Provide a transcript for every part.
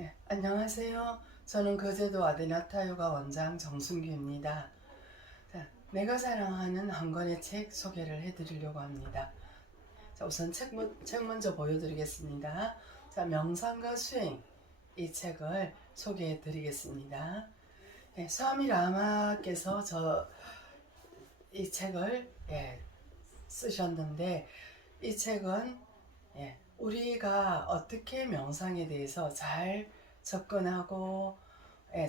네, 안녕하세요. 저는 거제도 아데나타 요가 원장 정순규입니다. 자, 내가 사랑하는 한 권의 책 소개를 해드리려고 합니다. 자, 우선 책 먼저 보여드리겠습니다. 자, 명상과 수행, 이 책을 소개해드리겠습니다. 네, 스와미 라마께서 이 책을 쓰셨는데, 이 책은 우리가 어떻게 명상에 대해서 잘 접근하고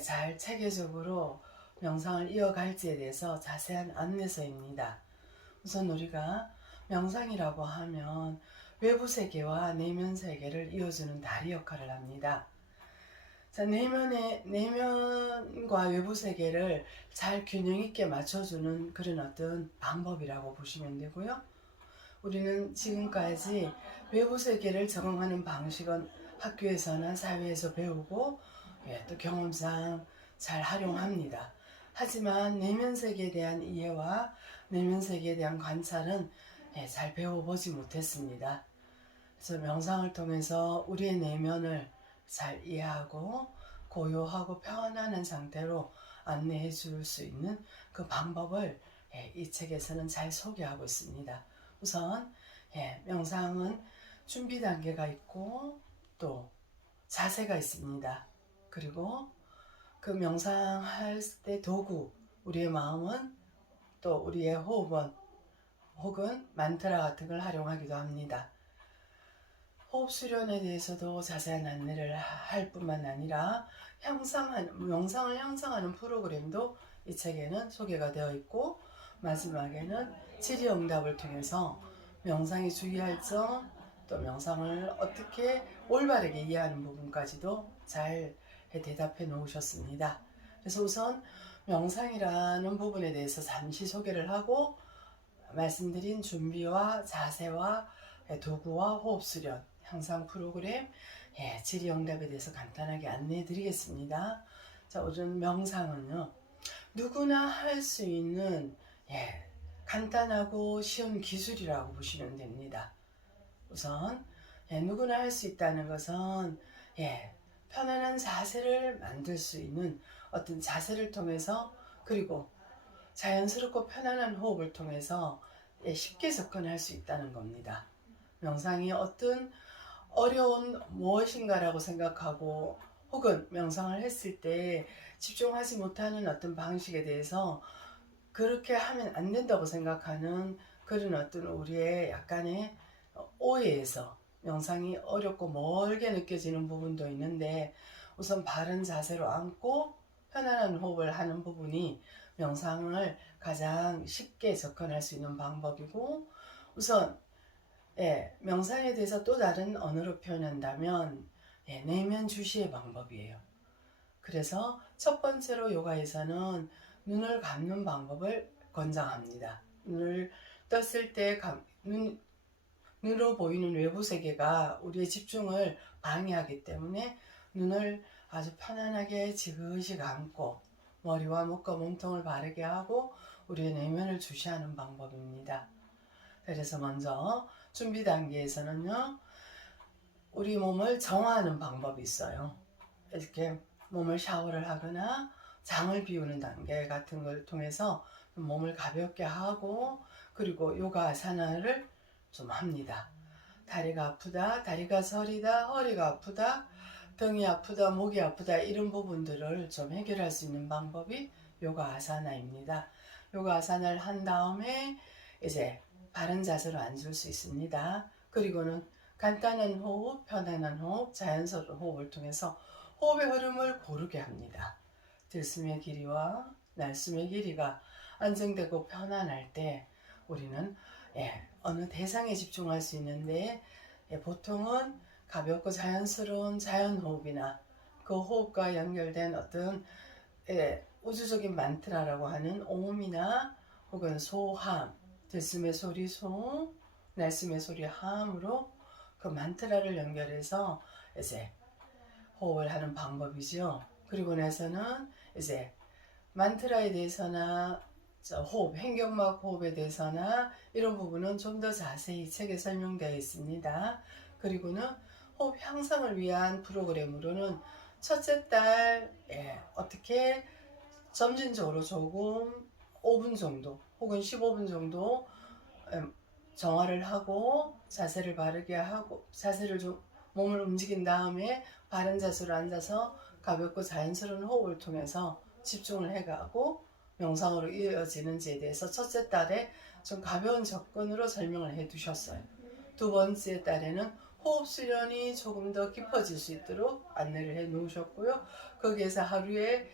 잘 체계적으로 명상을 이어갈지에 대해서 자세한 안내서입니다. 우선 우리가 명상이라고 하면 외부 세계와 내면 세계를 이어주는 다리 역할을 합니다. 자, 내면과 외부 세계를 잘 균형 있게 맞춰주는 그런 어떤 방법이라고 보시면 되고요. 우리는 지금까지 외부 세계를 적응하는 방식은 학교에서나 사회에서 배우고 또 경험상 잘 활용합니다. 하지만 내면 세계에 대한 이해와 내면 세계에 대한 관찰은 잘 배워보지 못했습니다. 그래서 명상을 통해서 우리의 내면을 잘 이해하고 고요하고 평안한 상태로 안내해 줄 수 있는 그 방법을 이 책에서는 잘 소개하고 있습니다. 우선 명상은 준비 단계가 있고 또 자세가 있습니다. 그리고 그 명상할 때 도구, 우리의 마음은 또 우리의 호흡은 혹은 만트라 같은 걸 활용하기도 합니다. 호흡 수련에 대해서도 자세한 안내를 할 뿐만 아니라 명상을 형성하는 프로그램도 이 책에는 소개가 되어 있고, 마지막에는 질의응답을 통해서 명상이 주의할 점, 또 명상을 어떻게 올바르게 이해하는 부분까지도 잘 대답해 놓으셨습니다. 그래서 우선 명상이라는 부분에 대해서 잠시 소개를 하고, 말씀드린 준비와 자세와 도구와 호흡 수련, 향상 프로그램, 질의응답에 대해서 간단하게 안내해 드리겠습니다. 자, 우선 명상은요, 누구나 할 수 있는 간단하고 쉬운 기술이라고 보시면 됩니다. 우선 누구나 할 수 있다는 것은 편안한 자세를 만들 수 있는 어떤 자세를 통해서, 그리고 자연스럽고 편안한 호흡을 통해서 쉽게 접근할 수 있다는 겁니다. 명상이 어떤 어려운 무엇인가라고 생각하고, 혹은 명상을 했을 때 집중하지 못하는 어떤 방식에 대해서 그렇게 하면 안 된다고 생각하는 그런 어떤 우리의 약간의 오해에서 명상이 어렵고 멀게 느껴지는 부분도 있는데, 우선 바른 자세로 앉고 편안한 호흡을 하는 부분이 명상을 가장 쉽게 접근할 수 있는 방법이고, 우선 명상에 대해서 또 다른 언어로 표현한다면 내면 주시의 방법이에요. 그래서 첫 번째로 요가에서는 눈을 감는 방법을 권장합니다. 눈을 떴을 때 눈으로 보이는 외부 세계가 우리의 집중을 방해하기 때문에 눈을 아주 편안하게 지그시 감고 머리와 목과 몸통을 바르게 하고 우리의 내면을 주시하는 방법입니다. 그래서 먼저 준비 단계에서는요, 우리 몸을 정화하는 방법이 있어요. 이렇게 몸을 샤워를 하거나 장을 비우는 단계 같은 걸 통해서 몸을 가볍게 하고, 그리고 요가 아사나를 좀 합니다. 다리가 아프다, 다리가 저리다, 허리가 아프다, 등이 아프다, 목이 아프다, 이런 부분들을 좀 해결할 수 있는 방법이 요가 아사나입니다. 요가 아사나를 한 다음에 이제 바른 자세로 앉을 수 있습니다. 그리고는 간단한 호흡, 편안한 호흡, 자연스러운 호흡을 통해서 호흡의 흐름을 고르게 합니다. 들숨의 길이와 날숨의 길이가 안정되고 편안할 때 우리는 어느 대상에 집중할 수 있는데, 보통은 가볍고 자연스러운 자연호흡이나 그 호흡과 연결된 어떤 우주적인 만트라라고 하는 옴이나 혹은 소함, 들숨의 소리 소, 날숨의 소리 함으로 그 만트라를 연결해서 이제 호흡을 하는 방법이죠. 그리고 나서는 이제 만트라에 대해서나 호흡, 횡격막 호흡에 대해서나 이런 부분은 좀 더 자세히 책에 설명되어 있습니다. 그리고는 호흡 향상을 위한 프로그램으로는 첫째 딸 어떻게 점진적으로 조금 5분 정도 혹은 15분 정도 정화를 하고 자세를 바르게 하고 자세를 좀 몸을 움직인 다음에 바른 자세로 앉아서 가볍고 자연스러운 호흡을 통해서 집중을 해가고 명상으로 이어지는지에 대해서 첫째 딸에 좀 가벼운 접근으로 설명을 해 두셨어요. 두 번째 딸에는 호흡 수련이 조금 더 깊어질 수 있도록 안내를 해 놓으셨고요. 거기에서 하루에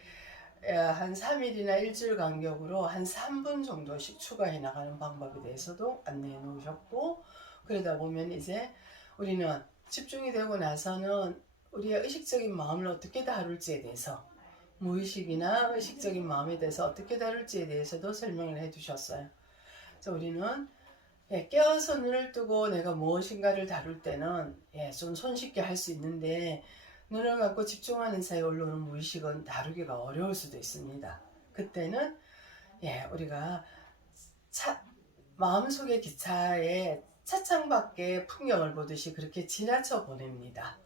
한 3일이나 일주일 간격으로 한 3분 정도씩 추가해 나가는 방법에 대해서도 안내해 놓으셨고, 그러다 보면 이제 우리는 집중이 되고 나서는 우리의 의식적인 마음을 어떻게 다룰지에 대해서, 무의식이나 의식적인 마음에 대해서 어떻게 다룰지에 대해서도 설명을 해 두셨어요. 그래서 우리는 깨어서 눈을 뜨고 내가 무엇인가를 다룰 때는 좀 손쉽게 할 수 있는데, 눈을 감고 집중하는 사이에 올라오는 무의식은 다루기가 어려울 수도 있습니다. 그때는 우리가 마음속의 기차에 차창 밖에 풍경을 보듯이 그렇게 지나쳐 보냅니다.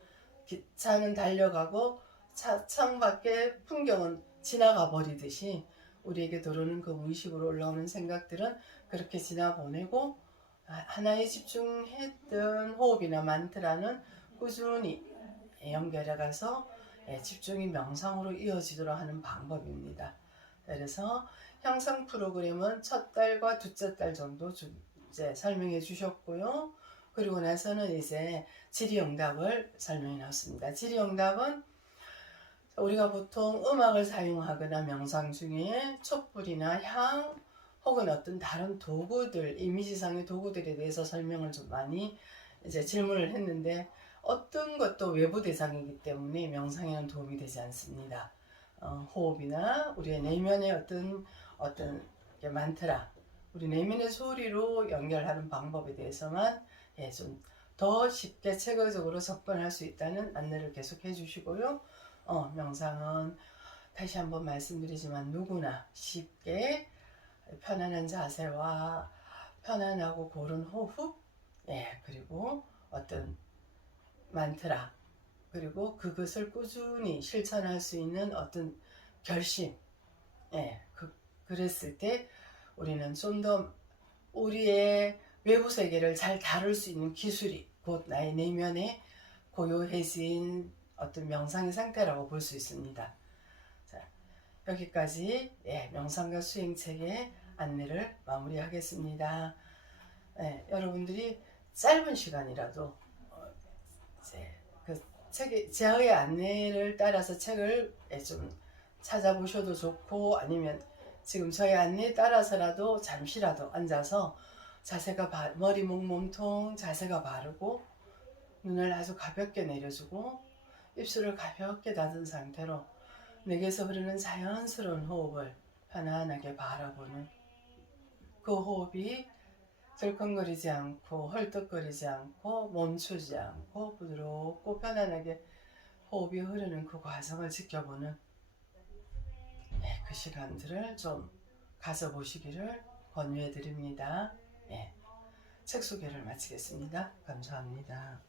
기차는 달려가고 차창 밖에 풍경은 지나가 버리듯이 우리에게 들어오는 그 무의식으로 올라오는 생각들은 그렇게 지나보내고, 하나에 집중했던 호흡이나 만트라는 꾸준히 연결해 가서 집중이 명상으로 이어지도록 하는 방법입니다. 그래서 형상 프로그램은 첫 달과 둘째 달 정도 이제 설명해 주셨고요. 그리고 나서는 이제 질의응답을 설명해 놨습니다. 질의응답은 우리가 보통 음악을 사용하거나 명상 중에 촛불이나 향 혹은 어떤 다른 도구들, 이미지상의 도구들에 대해서 설명을 좀 많이 이제 질문을 했는데, 어떤 것도 외부 대상이기 때문에 명상에는 도움이 되지 않습니다. 호흡이나 우리의 내면의 어떤 만트라, 우리 내면의 소리로 연결하는 방법에 대해서만 좀 더 쉽게 체계적으로 접근할 수 있다는 안내를 계속 해주시고요. 명상은 다시 한번 말씀드리지만 누구나 쉽게 편안한 자세와 편안하고 고른 호흡, 그리고 어떤 만트라, 그리고 그것을 꾸준히 실천할 수 있는 어떤 결심, 그랬을 때 우리는 좀 더 우리의 외부 세계를 잘 다룰 수 있는 기술이 곧 나의 내면에 고요해진 어떤 명상의 상태라고 볼 수 있습니다. 자, 여기까지 명상과 수행책의 안내를 마무리하겠습니다. 여러분들이 짧은 시간이라도 이제 그 제의 안내를 따라서 책을 좀 찾아보셔도 좋고, 아니면 지금 저의 안내에 따라서라도 잠시라도 앉아서 자세가 머리, 목, 몸통 자세가 바르고 눈을 아주 가볍게 내려주고 입술을 가볍게 닫은 상태로 내게서 흐르는 자연스러운 호흡을 편안하게 바라보는, 그 호흡이 들컹거리지 않고 헐떡거리지 않고 멈추지 않고 부드럽고 편안하게 호흡이 흐르는 그 과정을 지켜보는 그 시간들을 좀 가져보시기를 권유해 드립니다. 책 소개를 마치겠습니다. 감사합니다.